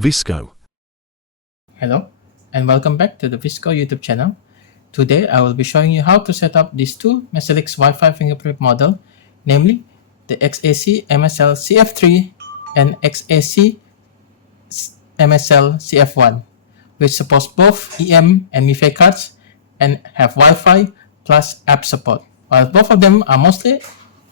VISKOU. Hello and welcome back to the VISKOU YouTube channel. Today I will be showing you how to set up these two Mesilix Wi-Fi fingerprint model, namely the XAC-MSLCF3 and XAC-MSLCF1, which supports both EM and MIFI cards and have Wi-Fi plus app support. While both of them are mostly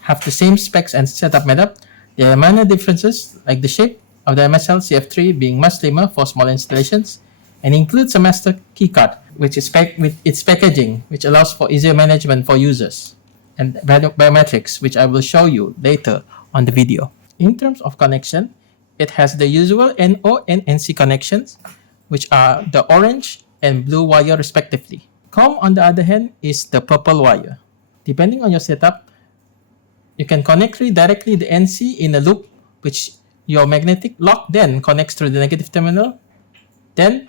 have the same specs and setup method, there are minor differences like the shape of the MSLCF3 being much slimmer for small installations and includes a master keycard, which is packed with its packaging, which allows for easier management for users, and biometrics, which I will show you later on the video. In terms of connection, it has the usual NO and NC connections, which are the orange and blue wire respectively. COM, on the other hand, is the purple wire. Depending on your setup, you can connect directly the NC in a loop, which your magnetic lock then connects through the negative terminal, then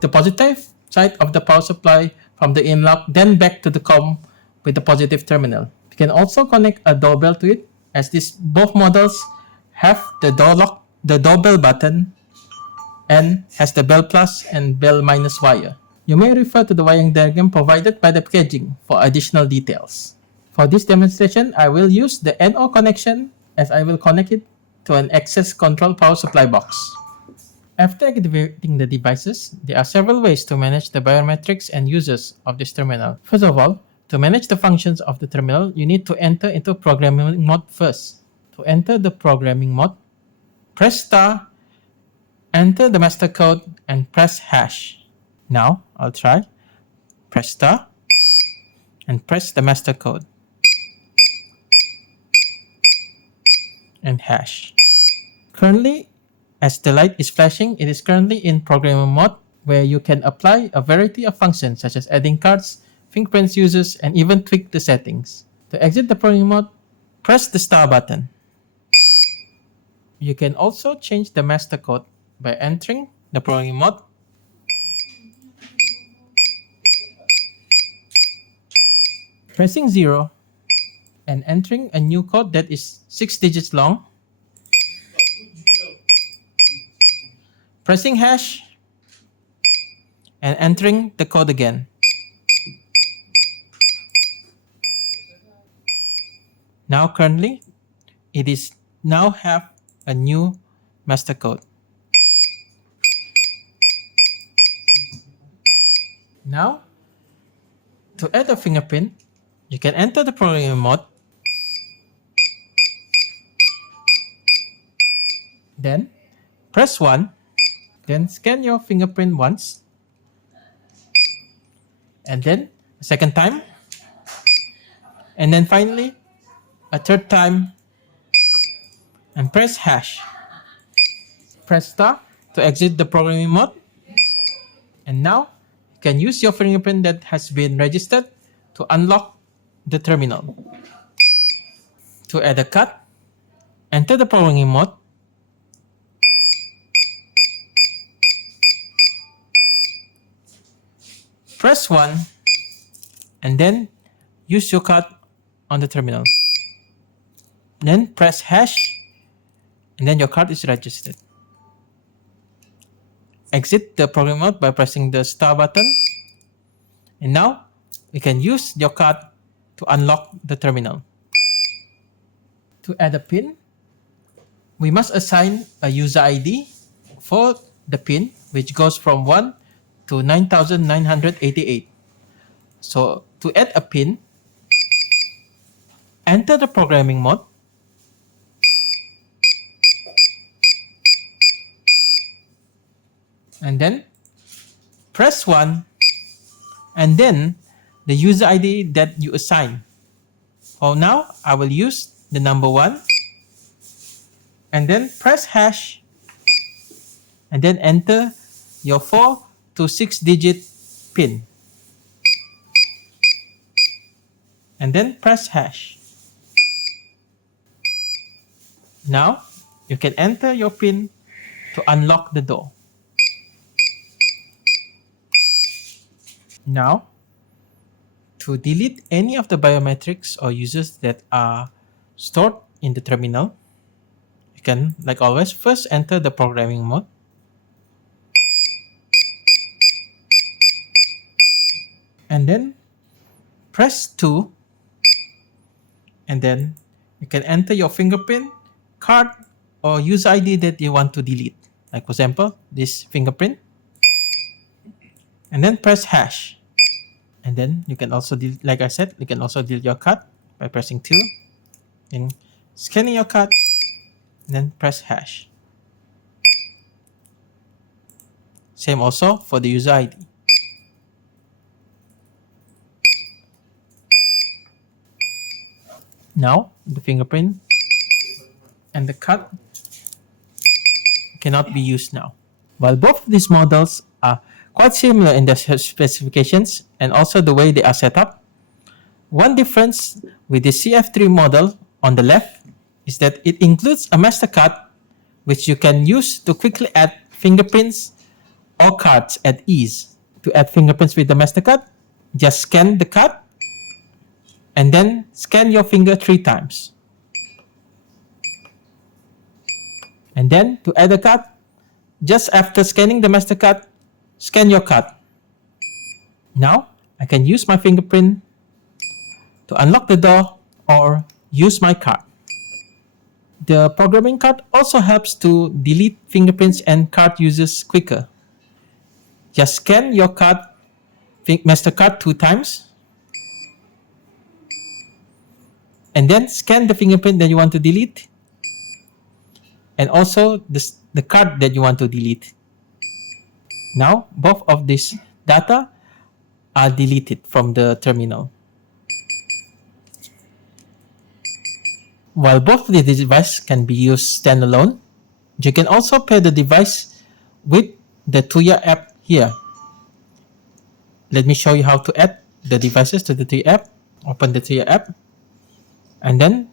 the positive side of the power supply from the in lock, then back to the COM with the positive terminal. You can also connect a doorbell to it, as both models have the doorbell button and has the bell plus and bell minus wire. You may refer to the wiring diagram provided by the packaging for additional details. For this demonstration, I will use the NO connection, as I will connect it to an access control power supply box. After activating the devices, there are several ways to manage the biometrics and uses of this terminal. First of all, to manage the functions of the terminal, you need to enter into programming mode first. To enter the programming mode, press star, enter the master code, and press hash. Now, I'll try. Press star, and press the master code, and hash. Currently, as the light is flashing, it is currently in programming mode, where you can apply a variety of functions such as adding cards, fingerprints users, and even tweak the settings. To exit the programming mode, press the star button. You can also change the master code by entering the programming mode, pressing 0, and entering a new code that is 6 digits long, pressing hash, and entering the code again. Now currently, it is now have a new master code. Now, to add a fingerprint, you can enter the programming mode, then press 1, then scan your fingerprint once, and then a second time, and then finally a third time, and press hash. Press star to exit the programming mode, and now you can use your fingerprint that has been registered to unlock the terminal. To add a card, enter the programming mode, press 1, and then use your card on the terminal. Then press hash, and then your card is registered. Exit the program mode by pressing the star button, and now you can use your card to unlock the terminal. To add a PIN, we must assign a user ID for the PIN, which goes from 1 to 9988. So to add a PIN, enter the programming mode, and then press 1, and then the user ID that you assign. For now, I will use the number 1, and then press hash, and then enter your 4 to 6 digit PIN, and then press hash. Now, you can enter your PIN to unlock the door. Now, to delete any of the biometrics or users that are stored in the terminal, you can, like always, first enter the programming mode, and then press 2, and then you can enter your fingerprint, card, or user ID that you want to delete. Like for example, this fingerprint, and then press hash. And then you can also delete, like I said, you can also delete your card by pressing 2, and scanning your card, and then press hash. Same also for the user ID. Now, the fingerprint and the card cannot be used now. While both of these models are quite similar in their specifications and also the way they are set up, one difference with the CF3 model on the left is that it includes a MasterCard which you can use to quickly add fingerprints or cards at ease. To add fingerprints with the MasterCard, just scan the card and then scan your finger 3 times. And then to add a card, just after scanning the MasterCard, scan your card. Now, I can use my fingerprint to unlock the door or use my card. The programming card also helps to delete fingerprints and card users quicker. Just scan your card, MasterCard 2 times, and then scan the fingerprint that you want to delete, and also the card that you want to delete. Now, both of these data are deleted from the terminal. While both of the devices can be used standalone, you can also pair the device with the Tuya app here. Let me show you how to add the devices to the Tuya app. Open the Tuya app, and then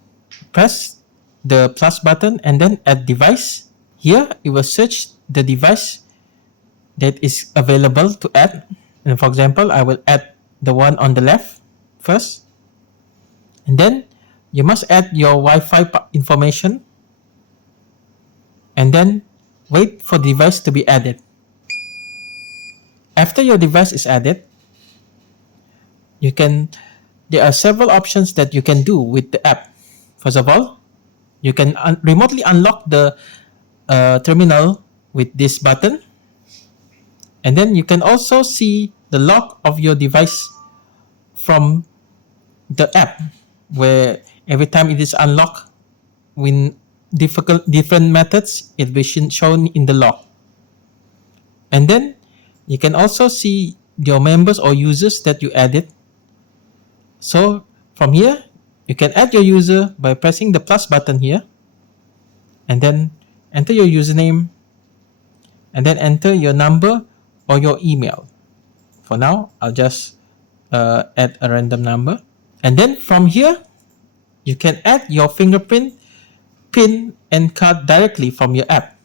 press the plus button and then add device. Here, it will search the device that is available to add. And for example, I will add the one on the left first. And then you must add your Wi-Fi information and then wait for the device to be added. After your device is added, there are several options that you can do with the app. First of all, you can remotely unlock the terminal with this button. And then you can also see the log of your device from the app, where every time it is unlocked with different methods, it will be shown in the log. And then you can also see your members or users that you added. So from here, you can add your user by pressing the plus button here, and then enter your username, and then enter your number or your email. For now, I'll just add a random number. And then from here, you can add your fingerprint, PIN, and card directly from your app.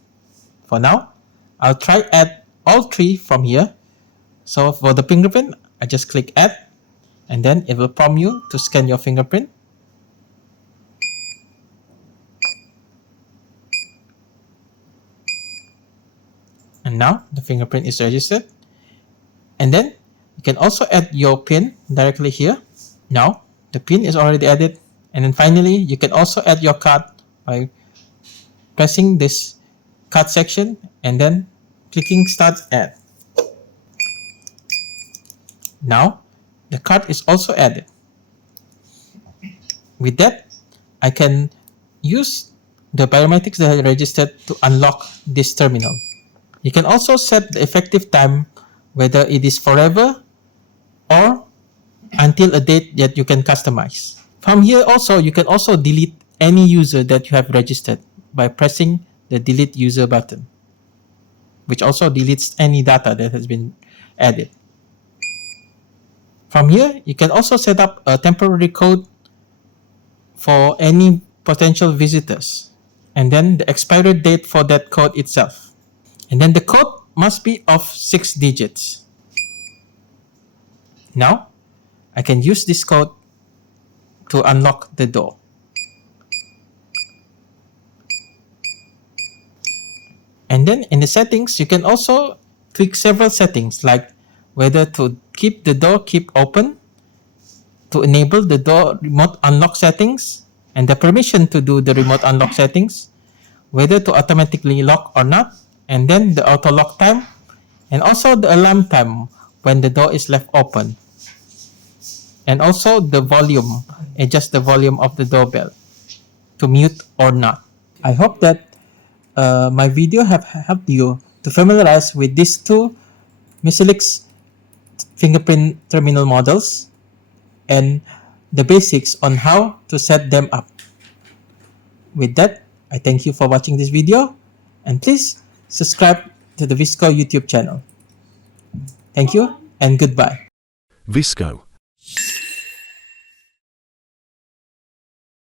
For now, I'll try add all 3 from here. So for the fingerprint, I just click add, and then it will prompt you to scan your fingerprint. And now the fingerprint is registered. And then you can also add your PIN directly here. Now the PIN is already added. And then finally, you can also add your card by pressing this card section and then clicking start add. Now the card is also added. With that, I can use the biometrics that I registered to unlock this terminal. You can also set the effective time, whether it is forever or until a date that you can customize. From here also, you can also delete any user that you have registered by pressing the delete user button, which also deletes any data that has been added. From here, you can also set up a temporary code for any potential visitors, and then the expiry date for that code itself. And then the code must be of 6 digits. Now, I can use this code to unlock the door. And then in the settings, you can also tweak several settings like whether to keep the door open, to enable the door remote unlock settings, and the permission to do the remote unlock settings, whether to automatically lock or not, and then the auto lock time, and also the alarm time when the door is left open, and also the volume, adjust the volume of the doorbell to mute or not. I hope that my video have helped you to familiarize with these two Mesilix fingerprint terminal models and the basics on how to set them up. With that, I thank you for watching this video, and please subscribe to the VISKOU YouTube channel. Thank you and goodbye. VISKOU.